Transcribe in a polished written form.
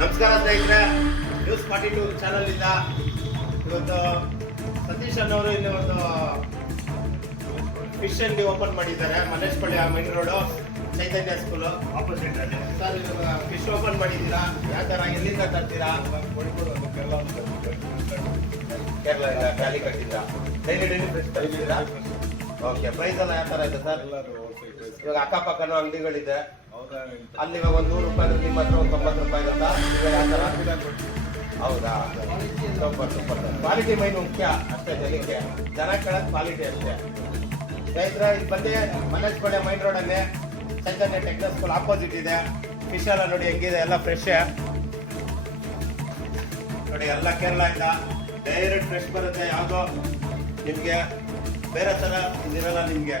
ನಮಸ್ಕಾರ ಸ್ನೇಹಿತರೆ, news 42 channel ಇಂದ ಇವತ್ತು ಸತೀಶ್ ಅನ್ನೋರು ಇಲ್ಲಿ ಒಂದು ಫಿಶ್ ಅಂಗಡಿ ಓಪನ್ ಮಾಡಿದ್ದಾರೆ. Malleshpalli main road Chaitanya school opposite ಅಲ್ಲಿ. ಸರ್, ಇವಾಗ ಫಿಶ್ ಓಪನ್ ಮಾಡಿದ್ದೀರಾ? ಯಾವ ಥರ, ಎಲ್ಲಿಂದ ತರ್ತೀರಾ? ಕೇರಳ ಖಾಲಿ ಕಟ್ಟಿದ್ದೀರಾ? ಡೈಲಿ ಫ್ರೆಶ್ ತರಿದ್ದೀರಾ? ಓಕೆ. ಪ್ರೈಸ್ ಎಲ್ಲ ಯಾವ ಥರ ಇದೆ ಸರ್? ಇವಾಗ ಅಕ್ಕಪಕ್ಕನೂ ಅಂಗಡಿಗಳಿದೆ ಅಲ್ಲಿ. ಇವಾಗ ಒಂದು 100 ರೂಪಾಯಿ ನಿಮ್ಮ ಹತ್ರ ಒಂದು 90 ರೂಪಾಯಿ ಇರುತ್ತಾ? ಇವಾಗ ಯಾವ ಥರ? ಹೌದಾ? ಸೂಪರ್. ಕ್ವಾಲಿಟಿ ಮೈನ್ ಮುಖ್ಯ ಅಷ್ಟೇ. ಜನ ಕೇಳೋದು ಕ್ವಾಲಿಟಿ ಅಷ್ಟೇ. ಸ್ನೇಹಿತರೆ, ಇಲ್ಲಿ ಬಂದು ಮಲ್ಲೇಶ್ಪಳ್ಳಿ ಮೈನ್ ರೋಡಲ್ಲಿ ಚೈತನ್ಯ ಟೆಕ್ನಿಕಲ್ ಸ್ಕೂಲ್ ಆಪೋಸಿಟ್ ಇದೆ. ಫಿಶ್ ಎಲ್ಲ ನೋಡಿ ಹೆಂಗಿದೆ, ಎಲ್ಲ ಫ್ರೆಶ್ ನೋಡಿ. ಎಲ್ಲ ಕೇರಳದಿಂದ ಡೈರೆಕ್ಟ್ ಫ್ರೆಶ್ ಬರುತ್ತೆ. ಯಾವುದೋ ನಿಮಗೆ ಬೇರೆ ಥರ ಇದಿರಲ್ಲ ನಿಮಗೆ.